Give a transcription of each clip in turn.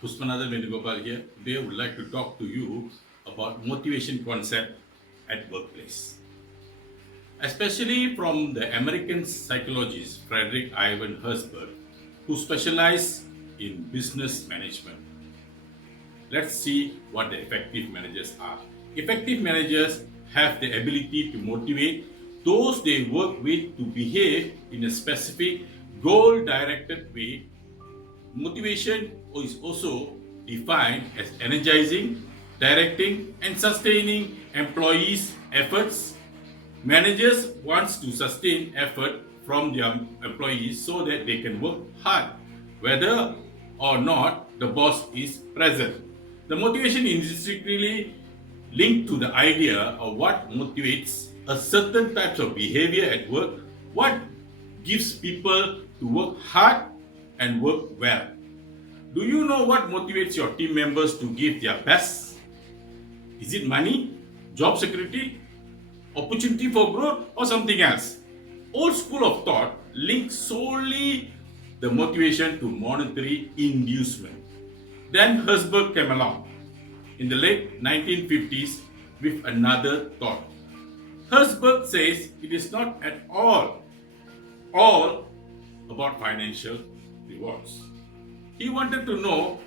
Puspanathan Venugopal here. Today I would like to talk to you about motivation concept at workplace. Especially from the American psychologist Fredrick Irving Herzberg, who specialized in business management. Let's see what the effective managers are. Effective managers have the ability to motivate those they work with to behave in a specific goal-directed way. Motivation is also defined as energizing, directing, and sustaining employees' efforts. Managers want to sustain effort from their employees so that they can work hard, whether or not the boss is present. The motivation is strictly linked to the idea of what motivates a certain types of behavior at work, what gives people to work hard and work well. Do you know what motivates your team members to give their best? Is it money, job security, opportunity for growth, or something else? Old school of thought links solely the motivation to monetary inducement. Then Herzberg came along in the late 1950s with another thought. Herzberg says it is not at all about financial rewards. He wanted to know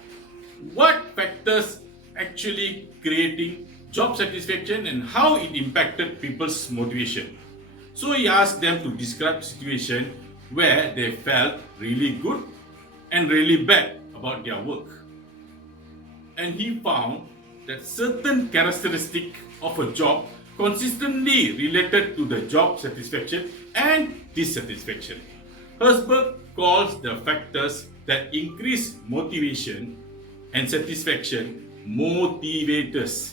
what factors actually creating job satisfaction and how it impacted people's motivation. So he asked them to describe situation where they felt really good and really bad about their work. And he found that certain characteristics of a job consistently related to the job satisfaction and dissatisfaction. Herzberg calls the factors that increase motivation and satisfaction motivators.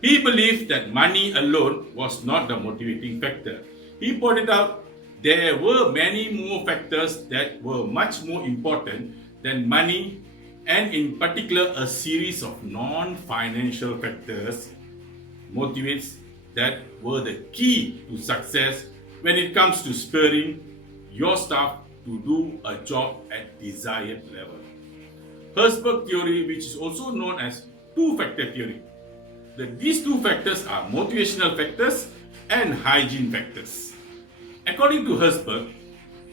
He believed that money alone was not the motivating factor. He pointed out there were many more factors that were much more important than money, and in particular a series of non-financial factors motivates that were the key to success when it comes to spurring your staff to do a job at desired level. Herzberg theory, which is also known as two-factor theory. These two factors are motivational factors and hygiene factors. According to Herzberg,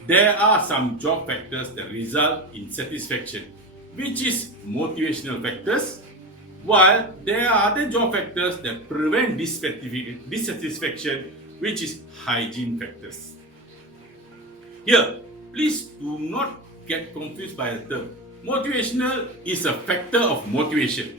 there are some job factors that result in satisfaction, which is motivational factors, while there are other job factors that prevent dissatisfaction, which is hygiene factors. Here, please do not get confused by the term. Motivational is a factor of motivation.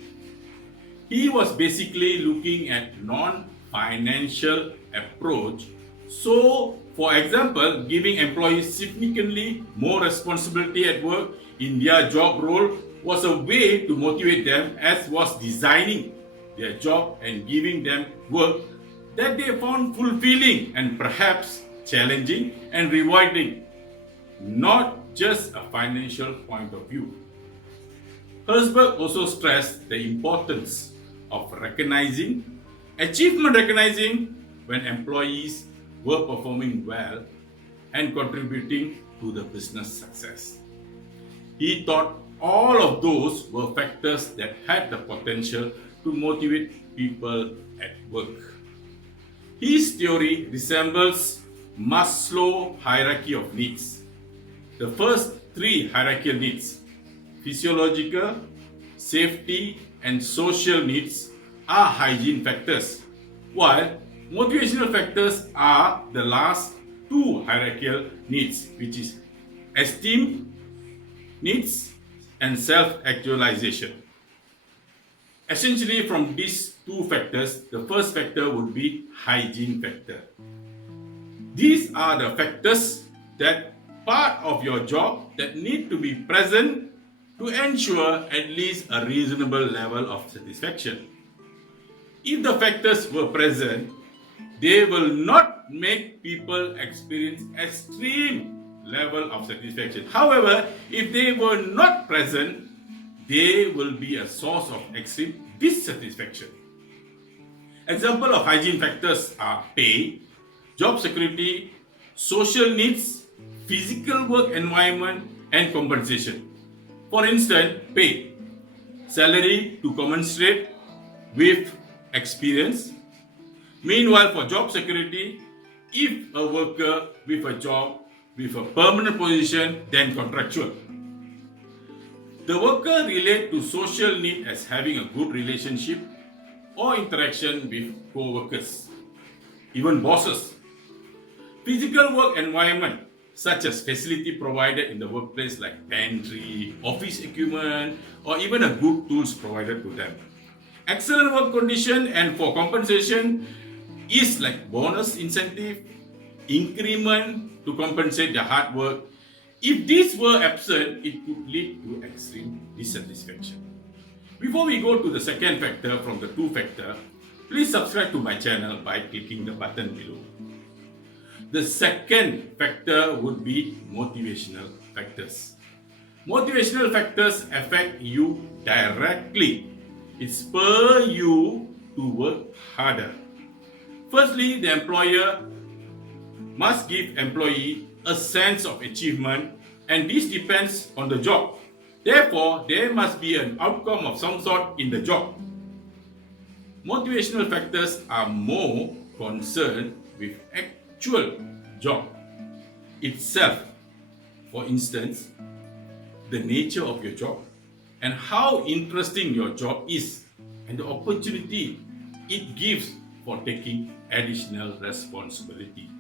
He was basically looking at non-financial approach. So, for example, giving employees significantly more responsibility at work in their job role was a way to motivate them, as was designing their job and giving them work that they found fulfilling and perhaps challenging and rewarding, not just a financial point of view. Herzberg also stressed the importance of achievement recognizing when employees were performing well and contributing to the business success. He thought all of those were factors that had the potential to motivate people at work. His theory resembles Maslow's hierarchy of needs. The first three hierarchical needs, physiological, safety, and social needs, are hygiene factors, while motivational factors are the last two hierarchical needs, which is esteem needs and self-actualization. Essentially, from these two factors, the first factor would be hygiene factor. These are the factors that part of your job that need to be present to ensure at least a reasonable level of satisfaction. If the factors were present, they will not make people experience extreme level of satisfaction. However, if they were not present, they will be a source of extreme dissatisfaction. Example of hygiene factors are pay, job security, social needs, physical work environment, and compensation. For instance, pay. salary to commensurate with experience. Meanwhile, for job security, if a worker with a job with a permanent position, then contractual. The worker relate to social need as having a good relationship or interaction with co-workers, even bosses. Physical work environment such as facility provided in the workplace like pantry, office equipment, or even a good tools provided to them. Excellent work condition and for compensation is like bonus incentive, increment to compensate the hard work. If these were absent, it could lead to extreme dissatisfaction. Before we go to the second factor from the two factor, please subscribe to my channel by clicking the button below. The second factor would be motivational factors. Motivational factors affect you directly. It spurs you to work harder. Firstly, the employer must give employee a sense of achievement, and this depends on the job. Therefore, there must be an outcome of some sort in the job. Motivational factors are more concerned with actual job itself. For instance, the nature of your job and how interesting your job is and the opportunity it gives for taking additional responsibility.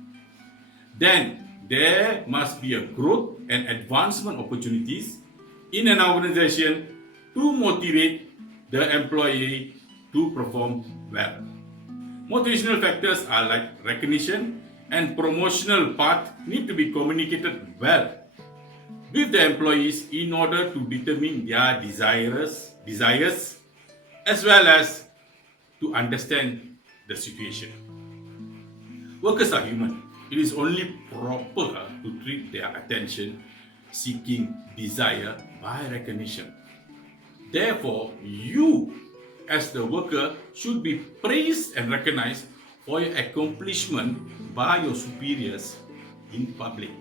Then there must be a growth and advancement opportunities in an organization to motivate the employee to perform well. Motivational factors are like recognition and promotional path need to be communicated well with the employees in order to determine their desires as well as to understand the situation. Workers are human. It is only proper to treat their attention seeking desire by recognition. Therefore, you as the worker should be praised and recognized for your accomplishment by your superiors in public.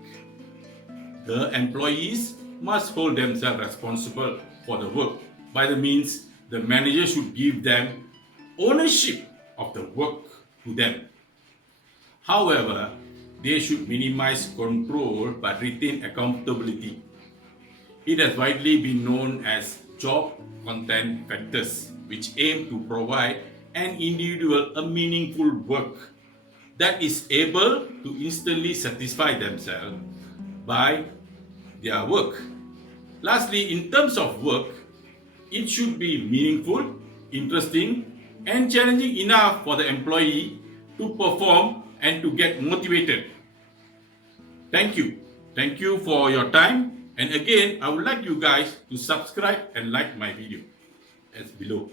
The employees must hold themselves responsible for the work. By the means, the manager should give them ownership of the work to them. However, they should minimize control but retain accountability. It has widely been known as job content factors, which aim to provide an individual a meaningful work that is able to instantly satisfy themselves by their work. Lastly, in terms of work, it should be meaningful, interesting, and challenging enough for the employee to perform and to get motivated. Thank you. Thank you for your time. And again, I would like you guys to subscribe and like my video as below.